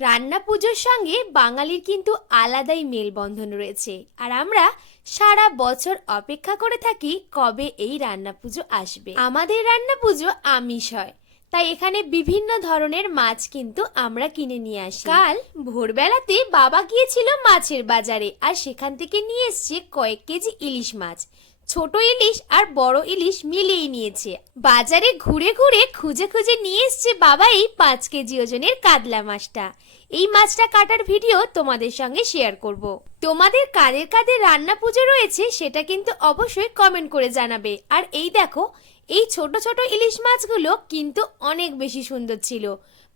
রান্না পুজোর সঙ্গে বাঙালির কিন্তু আলাদাই মেলবন্ধন রয়েছে। আর আমরা সারা বছর অপেক্ষা করে থাকি কবে এই রান্না পুজো আসবে। আমাদের রান্না পুজো আমিষ হয়। তাই এখানে বিভিন্ন ধরনের মাছ কিন্তু আমরা কিনে নিয়ে আসি। কাল ভোরবেলাতে বাবা গিয়েছিল মাছের বাজারে আর সেখান থেকে নিয়ে এসছে কয়েক কেজি ইলিশ মাছ। ছোট ইলিশ আর বড় ইলিশ মিলিয়ে নিয়েছে। বাজারে ঘুরে ঘুরে খুঁজে খুঁজে নিয়ে এসছে বাবা এই পাঁচ কেজি ওজনের কাতলা মাছটা। এই মাছটা কাটার ভিডিও তোমাদের সঙ্গে শেয়ার করব। তোমাদের কাদের কাদের রান্না পুজো রয়েছে সেটা কিন্তু অবশ্যই কমেন্ট করে জানাবে। আর এই দেখো, এই ছোট ছোট ইলিশ মাছগুলো কিন্তু অনেক বেশি সুন্দর ছিল।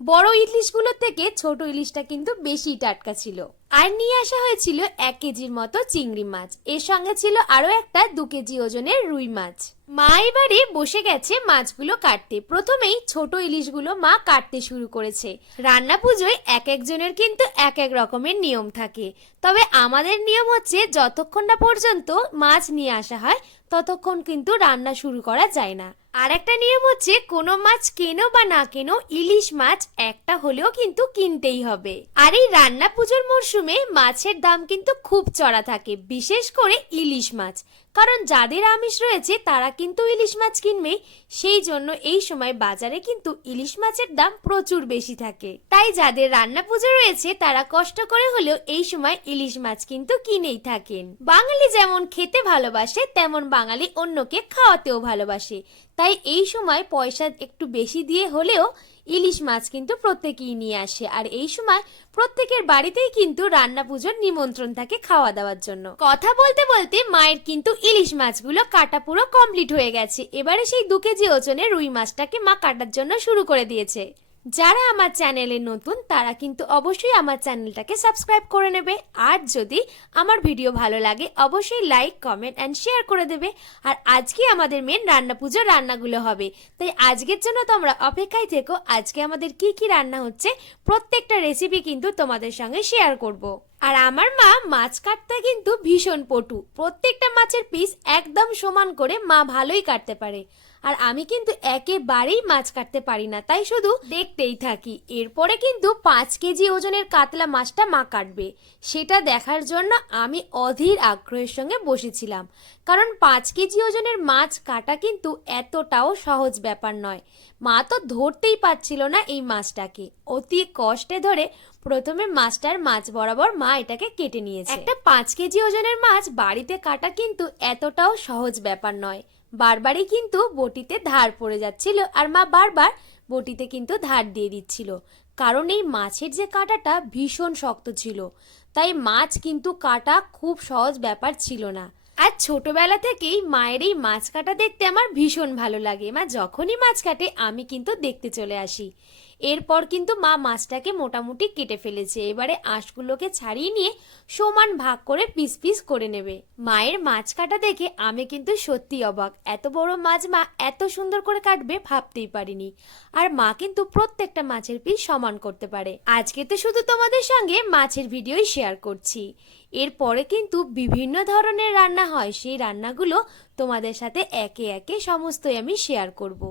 বড় ইলিশগুলোর থেকে ছোট ইলিশটা কিন্তু বেশি টাটকা ছিল। আর নিয়ে আসা হয়েছিল এক কেজির মতো চিংড়ি মাছ। এর সঙ্গে ছিল আরও একটা দু কেজি ওজনের রুই মাছ। মা এবারে বসে গেছে মাছগুলো কাটতে। প্রথমেই ছোট ইলিশগুলো মা কাটতে শুরু করেছে। রান্না পুজোয় এক একজনের কিন্তু এক এক রকমের নিয়ম থাকে। তবে আমাদের নিয়ম হচ্ছে, যতক্ষণ না পর্যন্ত মাছ নিয়ে আসা হয়, ততক্ষণ কিন্তু রান্না শুরু করা যায় না। আর একটা নিয়ম হচ্ছে, কোনো মাছ কেনো বা না কেনো ইলিশ মাছ একটা হলেও কিন্তু কিনতেই হবে। আর এই রান্না পুজোর মরশুমে মাছের দাম কিন্তু খুব চড়া থাকে, বিশেষ করে ইলিশ মাছ। কারণ যাদের আমিষ রয়েছে, তারা কিন্তু ইলিশ মাছ কিনবে, সেই জন্য এই সময় বাজারে কিন্তু ইলিশ মাছের দাম প্রচুর বেশি থাকে। তাই যাদের রান্না পুজো রয়েছে, তারা কষ্ট করে হলেও এই সময় ইলিশ মাছ কিন্তু কিনেই থাকেন। বাঙালি যেমন খেতে ভালোবাসে, তেমন বাঙালি অন্যকে খাওয়াতেও ভালোবাসে। তাই এই সময় পয়সা একটু বেশি দিয়ে হলেও ইলিশ মাছ কিন্তু প্রত্যেকেই নিয়ে আসে। আর এই সময় প্রত্যেকের বাড়িতেই কিন্তু রান্না পুজোর নিমন্ত্রণ থাকে খাওয়া দাওয়ার জন্য। কথা বলতে বলতে মায়ের কিন্তু ইলিশ মাছগুলো কাটা পুরো কমপ্লিট হয়ে গেছে। এবারে সেই দু কেজি ওজনে রুই মাছটাকে মা কাটার জন্য শুরু করে দিয়েছে। যারা আমার চ্যানেলে নতুন, তারা কিন্তু অবশ্যই আমার চ্যানেলটাকে সাবস্ক্রাইব করে নেবে। আর যদি আমার ভিডিও ভালো লাগে, অবশ্যই লাইক, কমেন্ট অ্যান্ড শেয়ার করে দেবে। আর আজকে আমাদের মেন রান্না পুজোর রান্নাগুলো হবে। তাই আজকের জন্য তোমরা অপেক্ষায় থেকো। আজকে আমাদের কি কি রান্না হচ্ছে, প্রত্যেকটা রেসিপি কিন্তু তোমাদের সঙ্গে শেয়ার করব। আর আমার মা মাছ কাটতে কিন্তু ভীষণ পটু। প্রত্যেকটা মাছের পিস একদম সমান করে মা ভালোই কাটতে পারে। আর আমি কিন্তু একেবারেই মাছ কাটতে পারি না, তাই শুধু দেখতেই থাকি। এরপরে কিন্তু পাঁচ কেজি ওজনের কাতলা মাছটা মা কাটবে। সেটা দেখার জন্য আমি অধীর আগ্রহের সঙ্গে বসেছিলাম। কারণ পাঁচ কেজি ওজনের মাছ কাটা কিন্তু এতটাও সহজ ব্যাপার নয়। মা তো ধরতেই পারছিল না এই মাছটাকে। অতি কষ্টে ধরে প্রথমে মাছটার মাছ বরাবর মা এটাকে কেটে নিয়েছে। একটা পাঁচ কেজি ওজনের মাছ বাড়িতে কাটা কিন্তু এতটাও সহজ ব্যাপার নয়। বারবারই কিন্তু বটিতে ধার পড়ে যাচ্ছিল আর মা বারবার বটিতে কিন্তু ধার দিয়ে দিচ্ছিল। কারণ এই মাছের যে কাঁটাটা ভীষণ শক্ত ছিল। তাই মাছ কিন্তু কাটা খুব সহজ ব্যাপার ছিল না। আর ছোটবেলা থেকেই মায়ের এই মাছ কাটা দেখতে আমার ভীষণ ভালো লাগে। মা যখনই মাছ কাটে আমি কিন্তু দেখতে চলে আসি। এরপর কিন্তু মা মাছটাকে মোটামুটি কেটে ফেলেছে। এবারে আঁশগুলোকে ছাড়িয়ে নিয়ে সমান ভাগ করে পিস পিস করে নেবে। মায়ের মাছ কাটা দেখে আমি কিন্তু সত্যি অবাক। এত বড় মাছ মা এত সুন্দর করে কাটবে ভাবতেই পারিনি। আর মা কিন্তু প্রত্যেকটা মাছের পিস সমান করতে পারে। আজকে তো শুধু তোমাদের সঙ্গে মাছের ভিডিওই শেয়ার করছি। এরপরে কিন্তু বিভিন্ন ধরনের রান্না হয়। সেই রান্নাগুলো তোমাদের সাথে একে একে সমস্তই আমি শেয়ার করব।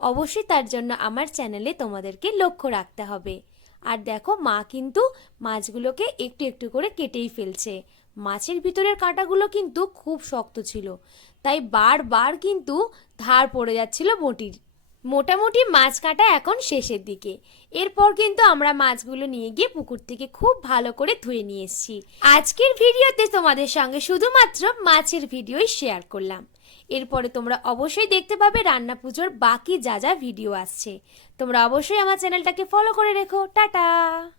অবশ্যই তার জন্য আমার চ্যানেলে তোমাদেরকে লক্ষ্য রাখতে হবে। আর দেখো, মা কিন্তু মাছগুলোকে একটু একটু করে কেটেই ফেলছে। মাছের ভিতরের কাঁটাগুলো কিন্তু খুব শক্ত ছিল। তাই বারবার কিন্তু ধার পড়ে যাচ্ছিল বটির। মোটামুটি মাছ কাটা এখন শেষের দিকে। এরপর কিন্তু আমরা মাছগুলো নিয়ে গিয়ে পুকুর থেকে খুব ভালো করে ধুয়ে নিয়ে এসেছি। আজকের ভিডিওতে তোমাদের সঙ্গে শুধুমাত্র মাছের ভিডিওই শেয়ার করলাম। এরপরে তোমরা অবশ্যই দেখতে পাবে রান্না পুজোর বাকি যা যা ভিডিও আসছে। তোমরা অবশ্যই আমার চ্যানেলটাকে ফলো করে রেখো। টাটা!